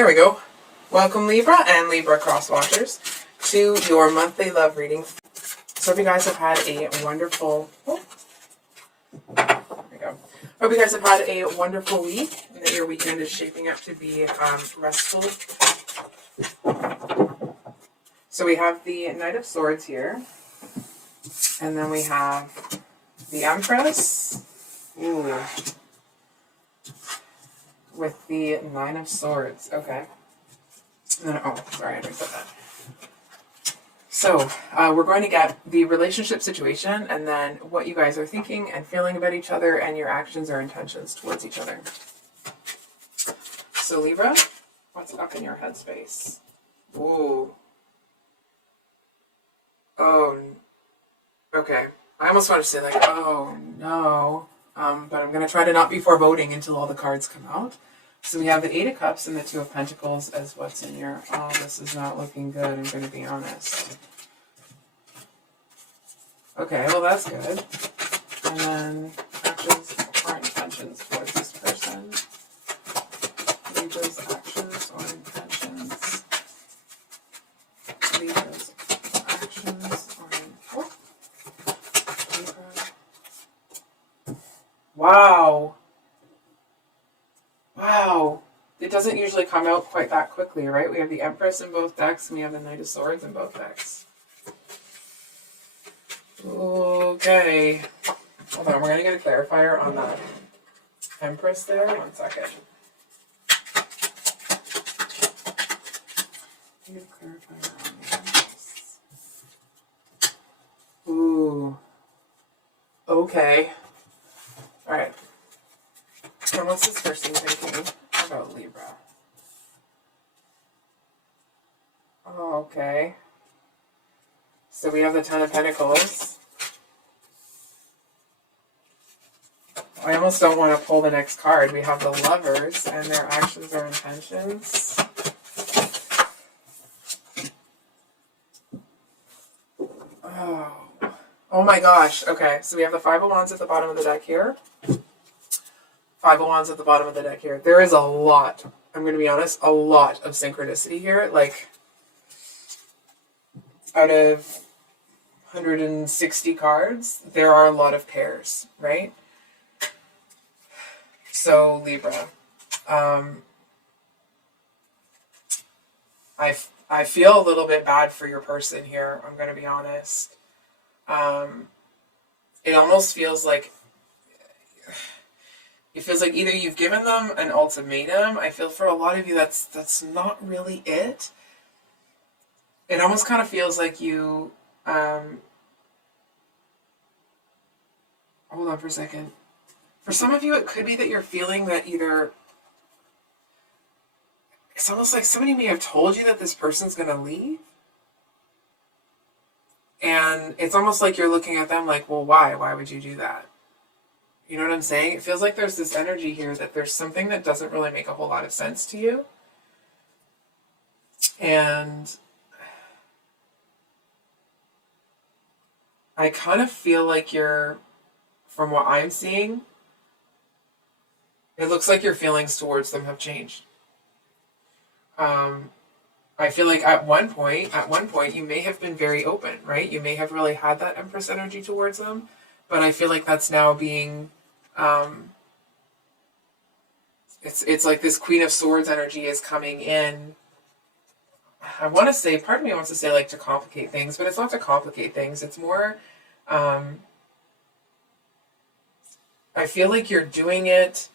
There we go. Welcome Libra and Libra cross-watchers to your monthly love reading. So hope you guys have had a wonderful, there we go. Hope you guys have had a wonderful week and that your weekend is shaping up to be restful. So we have the Knight of Swords here. And then we have the Empress. Ooh. With the Nine of Swords. Okay. And then, oh, sorry, I said that. So, we're going to get the relationship situation and then what you guys are thinking and feeling about each other and your actions or intentions towards each other. So, Libra, what's up in your headspace? Ooh. Oh, okay. I almost want to say like, oh no. But I'm going to try to not be foreboding until all the cards come out. So we have the Eight of Cups and the Two of Pentacles as what's in your, oh, this is not looking good, I'm going to be honest. Okay, well that's good. And then actions or intentions towards this person. Libra's actions or intentions. Libra's actions or intentions. Wow. Wow. It doesn't usually come out quite that quickly, right? We have the Empress in both decks and we have the Knight of Swords in both decks. Okay. Hold on, we're going to get a clarifier on that Empress there. 1 second. Get a clarifier on the Empress. Ooh. Okay. Alright. And what's this person thinking about Libra? Oh, okay. So we have the Ten of Pentacles. I almost don't want to pull the next card. We have the Lovers and their actions or intentions. Oh my gosh. Okay, so we have the Five of Wands at the bottom of the deck here. Five of Wands at the bottom of the deck here. There is a lot, I'm going to be honest, a lot of synchronicity here. Like, out of 160 cards, there are a lot of pairs, right? So, Libra. I feel a little bit bad for your person here, I'm going to be honest. It almost feels like either you've given them an ultimatum. I feel for a lot of you that's not really it. It almost kind of feels like you hold on for a second. For some of you it could be that you're feeling that either it's almost like somebody may have told you that this person's going to leave. And it's almost like you're looking at them like, well, why? Why would you do that? You know what I'm saying? It feels like there's this energy here that there's something that doesn't really make a whole lot of sense to you. And I kind of feel like you're, from what I'm seeing, it looks like your feelings towards them have changed. I feel like at one point you may have been very open, right? You may have really had that Empress energy towards them, but I feel like that's now being it's like this Queen of Swords energy is coming in. I want to say, part of me wants to say like to complicate things, but it's not to complicate things. It's more, I feel like you're doing it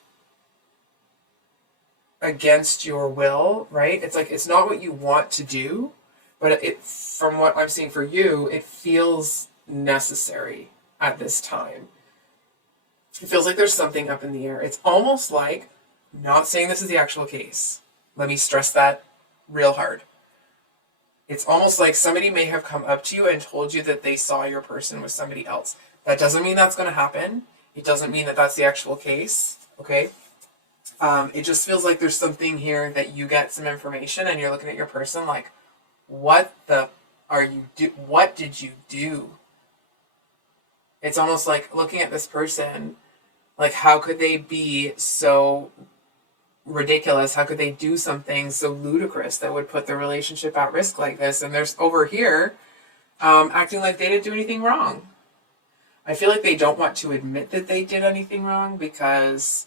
against your will, right? It's like, it's not what you want to do, but it, from what I'm seeing for you, it feels necessary at this time. It feels like there's something up in the air. It's almost like, not saying this is the actual case. Let me stress that real hard. It's almost like somebody may have come up to you and told you that they saw your person with somebody else. That doesn't mean that's going to happen. It doesn't mean that that's the actual case, okay? It just feels like there's something here that you get some information and you're looking at your person like, what did you do? It's almost like looking at this person, like how could they be so ridiculous? How could they do something so ludicrous that would put the relationship at risk like this? And there's over here acting like they didn't do anything wrong. I feel like they don't want to admit that they did anything wrong because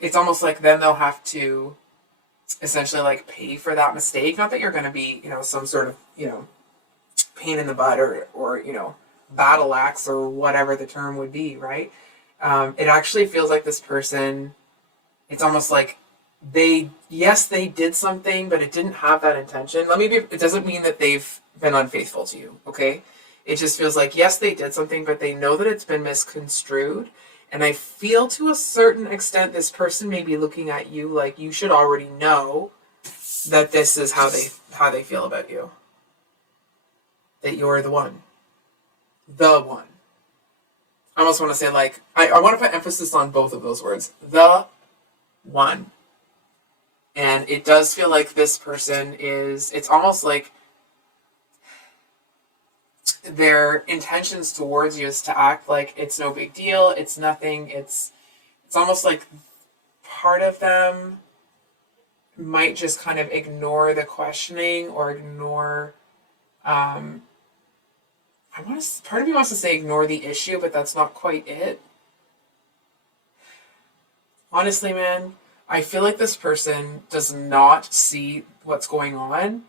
it's almost like then they'll have to essentially like pay for that mistake. Not that you're going to be, some sort of, pain in the butt or battle axe or whatever the term would be, right? It actually feels like this person, it's almost like they did something, but it didn't have that intention. It doesn't mean that they've been unfaithful to you, okay? It just feels like, yes, they did something, but they know that it's been misconstrued. And I feel to a certain extent, this person may be looking at you like you should already know that this is how they feel about you. That you're the one. The one. I almost want to say like, I want to put emphasis on both of those words. The one. And it does feel like this person it's almost like their intentions towards you is to act like it's no big deal, it's nothing, it's almost like part of them might just kind of ignore the questioning or ignore part of me wants to say ignore the issue, but that's not quite it. Honestly, man, I feel like this person does not see what's going on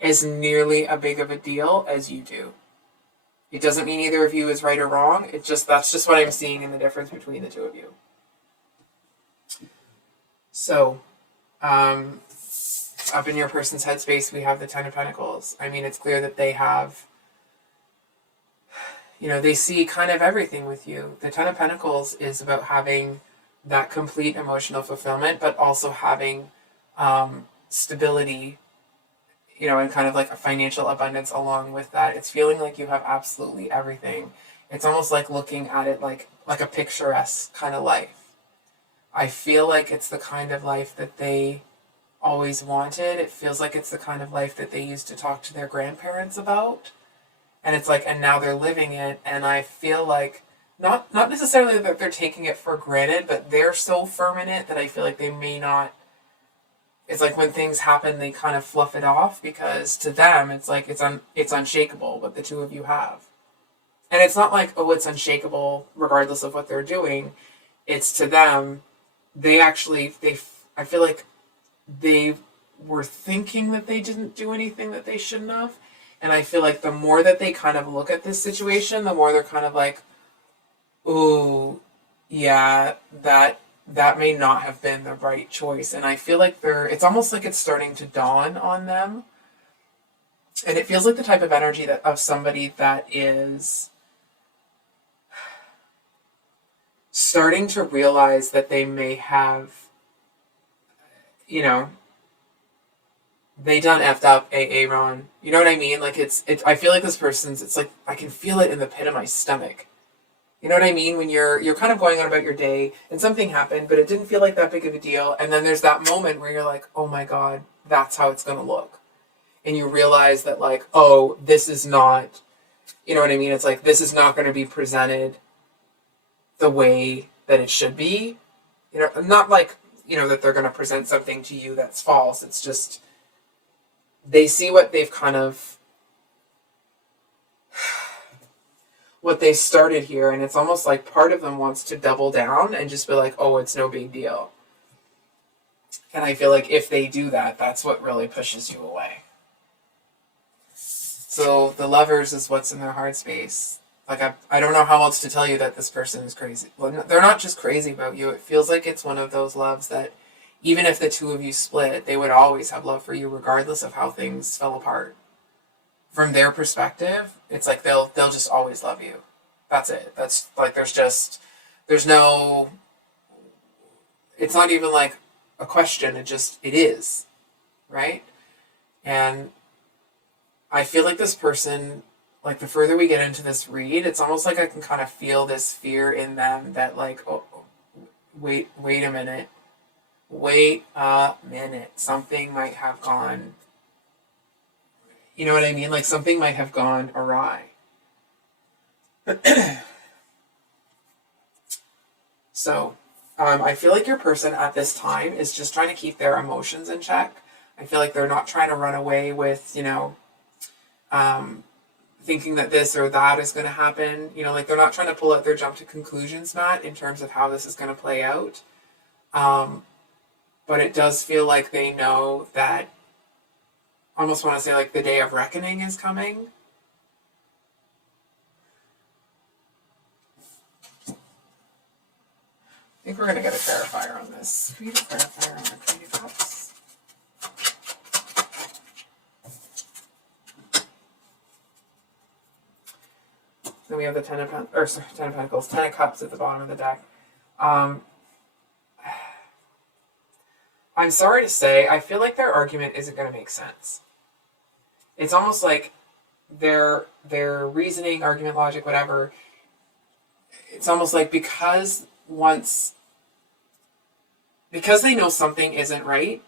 as nearly a big of a deal as you do. It doesn't mean either of you is right or wrong. That's just what I'm seeing in the difference between the two of you. So, up in your person's headspace, we have the Ten of Pentacles. I mean, it's clear that they have, they see kind of everything with you. The Ten of Pentacles is about having that complete emotional fulfillment, but also having stability, and kind of like a financial abundance along with that. It's feeling like you have absolutely everything. It's almost like looking at it like a picturesque kind of life. I feel like it's the kind of life that they always wanted. It feels like it's the kind of life that they used to talk to their grandparents about. And it's like, and now they're living it. And I feel like, not necessarily that they're taking it for granted, but they're so firm in it that I feel like they may not. It's like when things happen, they kind of fluff it off because to them, it's like it's unshakable what the two of you have. And it's not like, oh, it's unshakable regardless of what they're doing. It's to them, I feel like they were thinking that they didn't do anything that they shouldn't have. And I feel like the more that they kind of look at this situation, the more they're kind of like, oh, yeah, that may not have been the right choice. And I feel like it's almost like it's starting to dawn on them. And it feels like the type of energy of somebody that is starting to realize that they may have, they done effed up, Ron. You know what I mean? Like I feel like this person's, it's like, I can feel it in the pit of my stomach. You know what I mean? When you're kind of going on about your day and something happened, but it didn't feel like that big of a deal. And then there's that moment where you're like, oh my God, that's how it's going to look. And you realize that like, oh, this is not, you know what I mean? It's like, this is not going to be presented the way that it should be. Not like, that they're going to present something to you that's false. It's just, they see what they've kind of, what they started here, and it's almost like part of them wants to double down and just be like, oh, it's no big deal. And I feel like if they do that, that's what really pushes you away. So the Lovers is what's in their heart space. Like, I don't know how else to tell you that this person is crazy. Well, they're not just crazy about you. It feels like it's one of those loves that even if the two of you split, they would always have love for you regardless of how things fell apart. From their perspective, it's like they'll just always love you. That's it. That's like there's no, it's not even like a question. It is, right? And I feel like this person, like the further we get into this read, it's almost like I can kind of feel this fear in them that like, oh, wait a minute. Something might have gone, you know what I mean? Like something might have gone awry. So, I feel like your person at this time is just trying to keep their emotions in check. I feel like they're not trying to run away with, thinking that this or that is going to happen. Like they're not trying to pull out their jump to conclusions, Matt, in terms of how this is going to play out. But it does feel like they know that, I almost want to say like the day of reckoning is coming. I think we're going to get a clarifier on this. We need a clarifier on the Queen of Cups. Then we have the Ten of Pentacles, Ten of Cups at the bottom of the deck. I'm sorry to say, I feel like their argument isn't going to make sense. It's almost like their reasoning, argument, logic, whatever. It's almost like because they know something isn't right,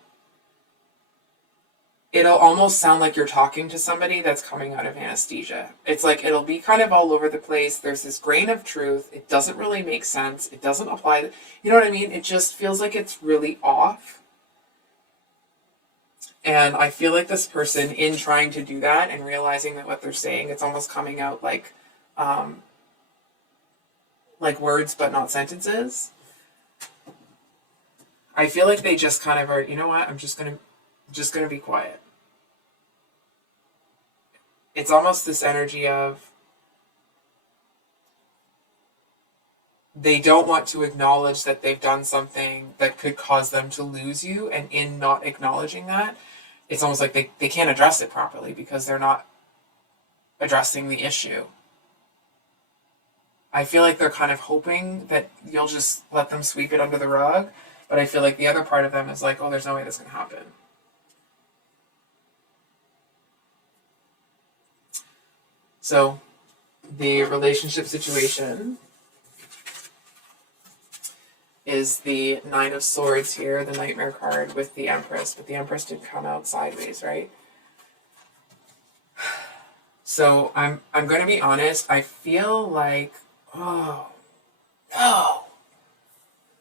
it'll almost sound like you're talking to somebody that's coming out of anesthesia. It's like it'll be kind of all over the place. There's this grain of truth. It doesn't really make sense. It doesn't apply. You know what I mean? It just feels like it's really off. And I feel like this person, in trying to do that and realizing that what they're saying, it's almost coming out like words but not sentences. I feel like they just kind of are, you know what, I'm just gonna be quiet. It's almost this energy of they don't want to acknowledge that they've done something that could cause them to lose you, and in not acknowledging that, it's almost like they can't address it properly because they're not addressing the issue. I feel like they're kind of hoping that you'll just let them sweep it under the rug, but I feel like the other part of them is like, oh, there's no way this can happen. So, the relationship situation is the Nine of Swords here, the Nightmare card with the Empress, but the Empress did come out sideways, right? So I'm going to be honest, I feel like, oh, no.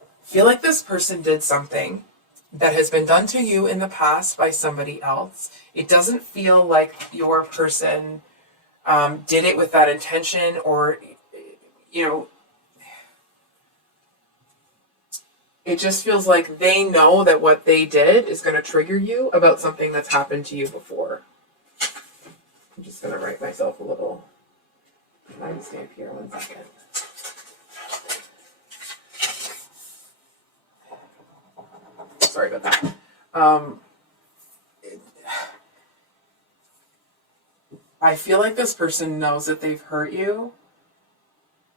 I feel like this person did something that has been done to you in the past by somebody else. It doesn't feel like your person did it with that intention, or, it just feels like they know that what they did is going to trigger you about something that's happened to you before. I'm just going to write myself a little timestamp here, 1 second. Sorry about that. I feel like this person knows that they've hurt you,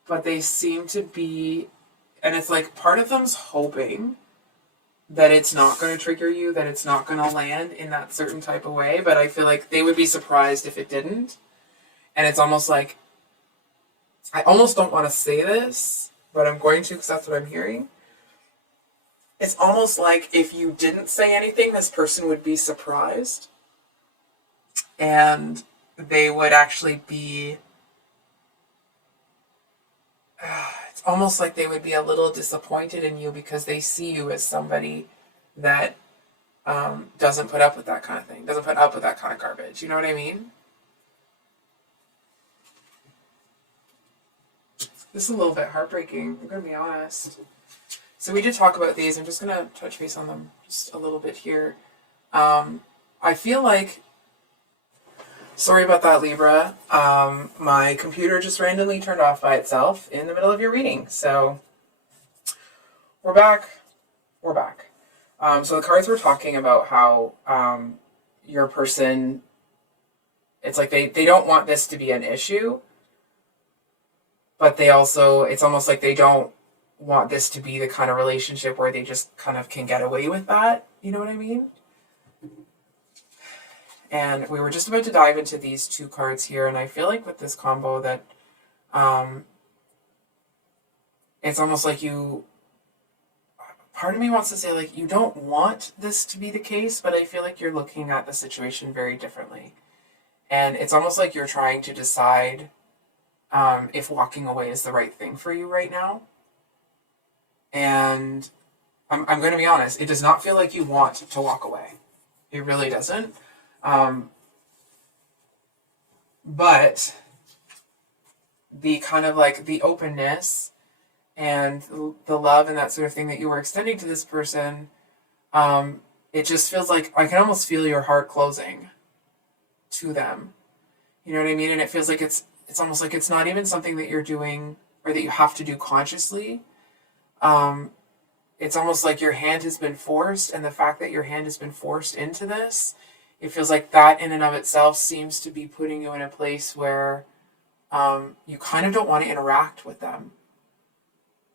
but they seem to be, and it's like part of them's hoping that it's not going to trigger you, that it's not going to land in that certain type of way, but I feel like they would be surprised if it didn't. And it's almost like, I almost don't want to say this, but I'm going to because that's what I'm hearing. It's almost like if you didn't say anything, this person would be surprised. And they would actually be, it's almost like they would be a little disappointed in you because they see you as somebody that doesn't put up with that kind of thing, doesn't put up with that kind of garbage. You know what I mean? This is a little bit heartbreaking, I'm going to be honest. So we did talk about these. I'm just going to touch base on them just a little bit here. I feel like, sorry about that, Libra. My computer just randomly turned off by itself in the middle of your reading. So we're back. We're back. So the cards were talking about how your person, it's like they don't want this to be an issue, but they also, it's almost like they don't want this to be the kind of relationship where they just kind of can get away with that. You know what I mean? And we were just about to dive into these two cards here, and I feel like with this combo that it's almost like you, part of me wants to say like you don't want this to be the case, but I feel like you're looking at the situation very differently. And it's almost like you're trying to decide if walking away is the right thing for you right now. And I'm going to be honest, it does not feel like you want to walk away. It really doesn't. But the kind of like the openness and the love and that sort of thing that you were extending to this person, it just feels like I can almost feel your heart closing to them. You know what I mean? And it feels like it's almost like it's not even something that you're doing or that you have to do consciously. It's almost like your hand has been forced, and the fact that your hand has been forced into this, it feels like that in and of itself seems to be putting you in a place where you kind of don't want to interact with them.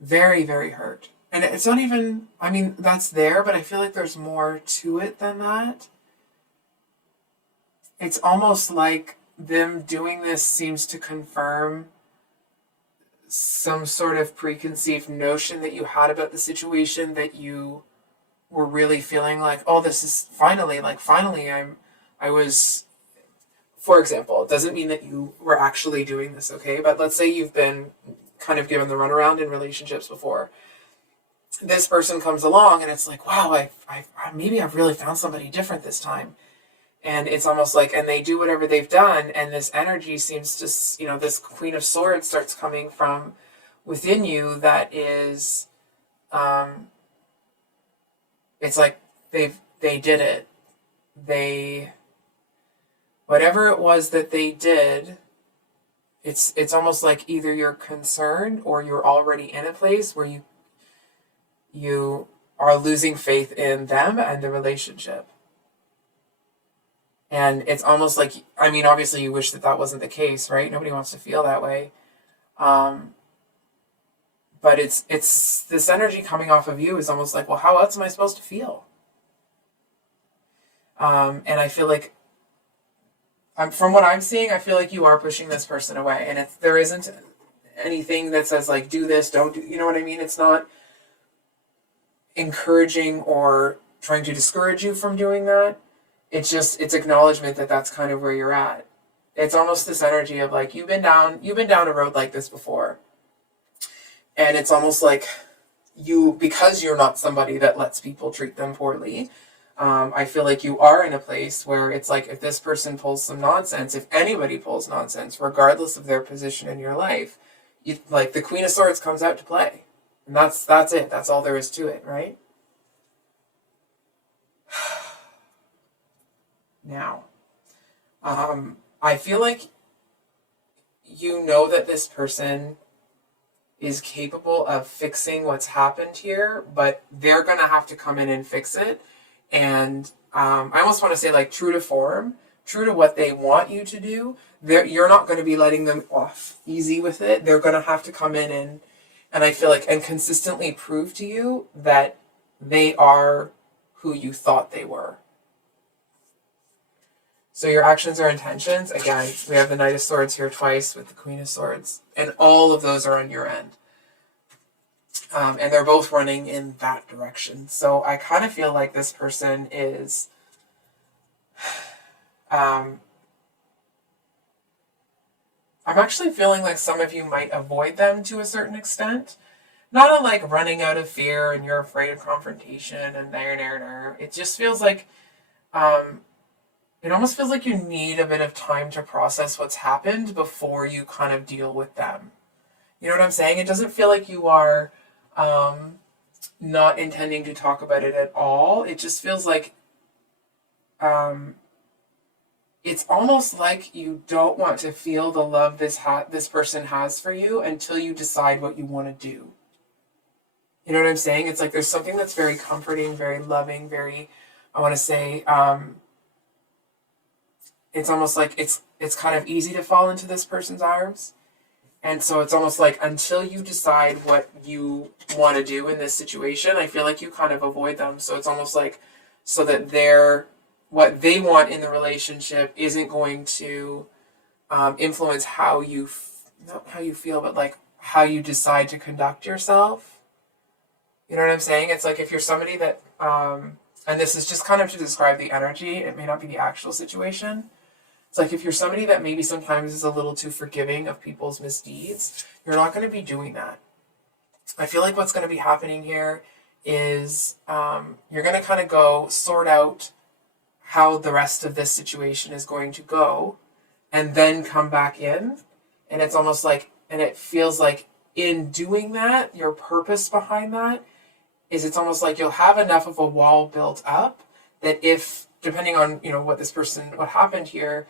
Very, very hurt. And it's not even, I mean, that's there, but I feel like there's more to it than that. It's almost like them doing this seems to confirm some sort of preconceived notion that you had about the situation, that you were really feeling like, oh, this is finally I was, for example, it doesn't mean that you were actually doing this, okay? But let's say you've been kind of given the runaround in relationships before. This person comes along and it's like, wow, maybe I've really found somebody different this time. And it's almost like, and they do whatever they've done, and this energy seems to, this Queen of Swords starts coming from within you that is, it's like they did it. Whatever it was that they did, it's almost like either you're concerned or you're already in a place where you are losing faith in them and the relationship. And it's almost like, I mean, obviously you wish that wasn't the case, right? Nobody wants to feel that way. But it's this energy coming off of you is almost like, well, how else am I supposed to feel? And I feel like, from what I'm seeing, I feel like you are pushing this person away. And there isn't anything that says like, do this, don't do, you know what I mean? It's not encouraging or trying to discourage you from doing that. It's acknowledgement that that's kind of where you're at. It's almost this energy of like, you've been down a road like this before. And it's almost like because you're not somebody that lets people treat them poorly, I feel like you are in a place where it's like, if this person pulls some nonsense, if anybody pulls nonsense, regardless of their position in your life, like the Queen of Swords comes out to play. And that's it. That's all there is to it, right? Now, I feel like you know that this person is capable of fixing what's happened here, but they're going to have to come in and fix it. And I almost want to say like true to form, true to what they want you to do, you're not going to be letting them off easy with it. They're going to have to come in and I feel like, and consistently prove to you that they are who you thought they were. So your actions or intentions, again, we have the Knight of Swords here twice with the Queen of Swords, and all of those are on your end. And they're both running in that direction. So I kind of feel like this person is, I'm actually feeling like some of you might avoid them to a certain extent. Not on like running out of fear and you're afraid of confrontation and there. It just feels like, it almost feels like you need a bit of time to process what's happened before you kind of deal with them. You know what I'm saying? It doesn't feel like you are not intending to talk about it at all. It just feels like it's almost like you don't want to feel the love this person has for you until you decide what you want to do. You know what I'm saying? It's like there's something that's very comforting, very loving, very, I want to say, it's almost like it's kind of easy to fall into this person's arms. And so it's almost like until you decide what you want to do in this situation, I feel like you kind of avoid them. So it's almost like so that what they want in the relationship isn't going to influence not how you feel, but like how you decide to conduct yourself. You know what I'm saying? It's like if you're somebody that, and this is just kind of to describe the energy, it may not be the actual situation. It's like if you're somebody that maybe sometimes is a little too forgiving of people's misdeeds, you're not going to be doing that. I feel like what's going to be happening here is you're going to kind of go sort out how the rest of this situation is going to go and then come back in. And it's almost like, and it feels like in doing that, your purpose behind that is it's almost like you'll have enough of a wall built up that if, depending on, what happened here,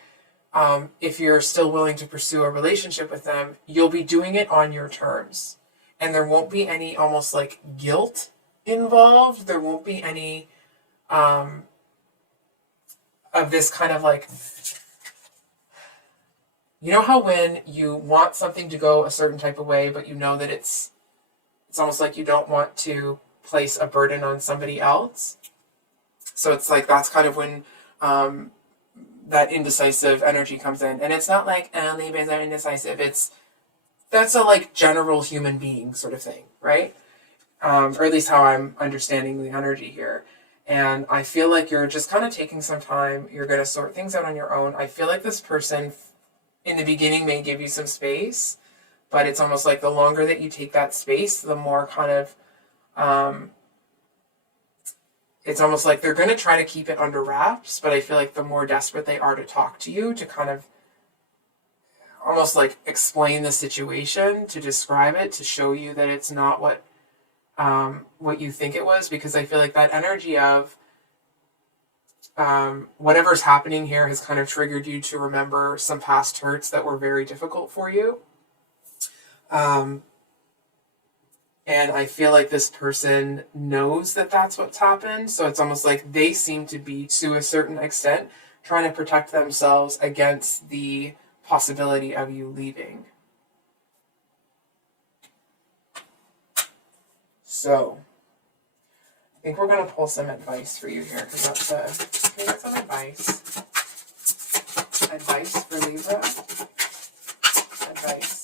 if you're still willing to pursue a relationship with them, you'll be doing it on your terms. And there won't be any almost like guilt involved. There won't be any of this kind of like, you know how when you want something to go a certain type of way, but you know that it's almost like you don't want to place a burden on somebody else. So it's like that's kind of when that indecisive energy comes in. And it's not like, Libras are indecisive. That's a like general human being sort of thing, right? Or at least how I'm understanding the energy here. And I feel like you're just kind of taking some time. You're going to sort things out on your own. I feel like this person in the beginning may give you some space, but it's almost like the longer that you take that space, the more kind of, it's almost like they're going to try to keep it under wraps, but I feel like the more desperate they are to talk to you, to kind of almost like explain the situation, to describe it, to show you that it's not what you think it was, because I feel like that energy of whatever's happening here has kind of triggered you to remember some past hurts that were very difficult for you. And I feel like this person knows that that's what's happened. So it's almost like they seem to be, to a certain extent, trying to protect themselves against the possibility of you leaving. So I think we're going to pull some advice for you here, because let's get some advice. Advice for Libra. Advice.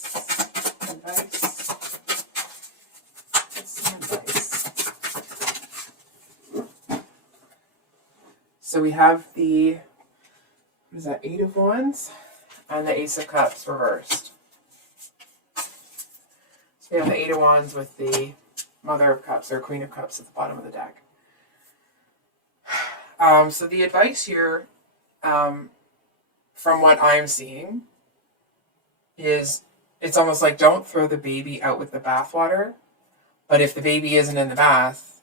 So we have the, what is that, 8 of Wands and the Ace of Cups reversed. So we have the 8 of Wands with the Mother of Cups or Queen of Cups at the bottom of the deck. So the advice here, from what I'm seeing, is it's almost like don't throw the baby out with the bathwater. But if the baby isn't in the bath,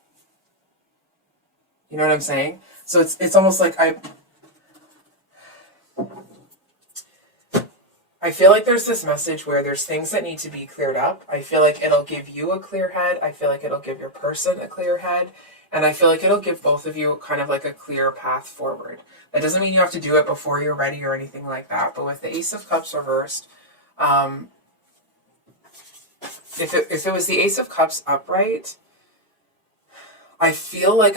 you know what I'm saying? So it's almost like I feel like there's this message where there's things that need to be cleared up. I feel like it'll give you a clear head. I feel like it'll give your person a clear head. And I feel like it'll give both of you kind of like a clear path forward. That doesn't mean you have to do it before you're ready or anything like that. But with the Ace of Cups reversed, if it was the Ace of Cups upright, I feel like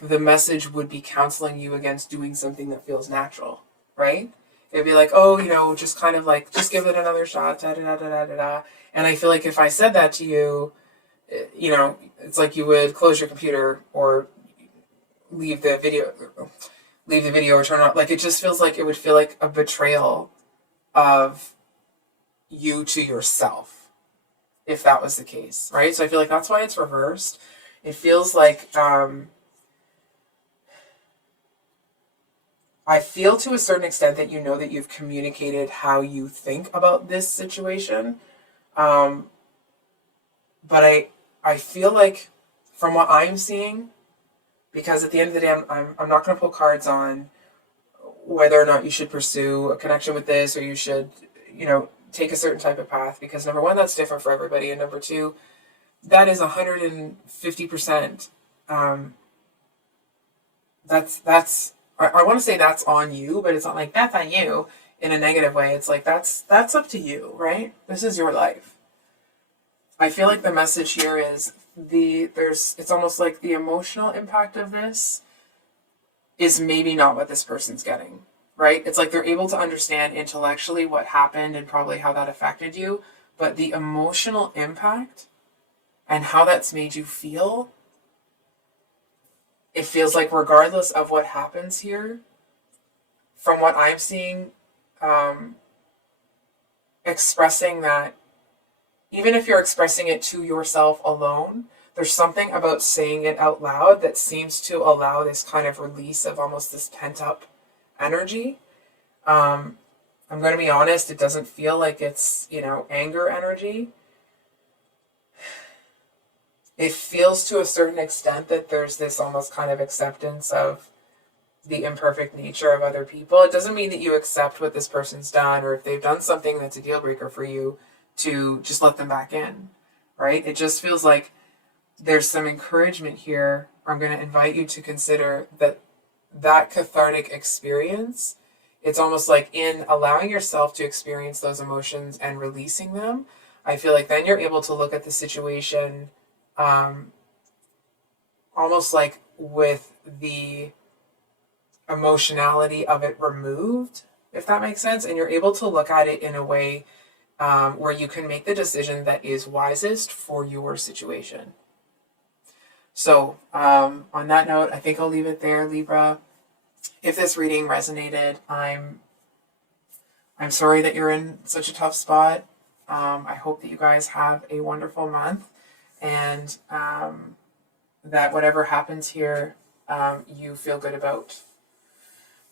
the message would be counseling you against doing something that feels natural, right? It'd be like, oh, just kind of like, just give it another shot, da-da-da-da-da-da. And I feel like if I said that to you, it's like you would close your computer or leave the video or turn on. Like, it just feels like it would feel like a betrayal of you to yourself, if that was the case, right? So I feel like that's why it's reversed. It feels like, I feel to a certain extent that you know that you've communicated how you think about this situation. But I feel like from what I'm seeing, because at the end of the day, I'm not going to pull cards on whether or not you should pursue a connection with this or you should, take a certain type of path, because number one, that's different for everybody. And number two, that is 150%. I want to say that's on you, but it's not like that's on you in a negative way. It's like that's up to you, right? This is your life. I feel like the message here is it's almost like the emotional impact of this is maybe not what this person's getting, right? It's like they're able to understand intellectually what happened and probably how that affected you, but the emotional impact and how that's made you feel, it feels like regardless of what happens here, from what I'm seeing, expressing that, even if you're expressing it to yourself alone, there's something about saying it out loud that seems to allow this kind of release of almost this pent up energy. I'm going to be honest, it doesn't feel like it's, anger energy. It feels to a certain extent that there's this almost kind of acceptance of the imperfect nature of other people. It doesn't mean that you accept what this person's done, or if they've done something that's a deal breaker for you, to just let them back in, right? It just feels like there's some encouragement here. I'm going to invite you to consider that cathartic experience. It's almost like in allowing yourself to experience those emotions and releasing them, I feel like then you're able to look at the situation almost like with the emotionality of it removed, if that makes sense. And you're able to look at it in a way where you can make the decision that is wisest for your situation. So on that note, I think I'll leave it there, Libra. If this reading resonated, I'm sorry that you're in such a tough spot. I hope that you guys have a wonderful month, and that whatever happens here, you feel good about.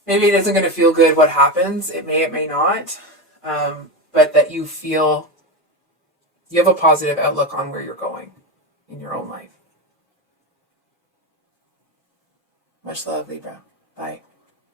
Maybe it isn't going to feel good what happens. It may not. But that you feel you have a positive outlook on where you're going in your own life. Much love, Libra. Bye.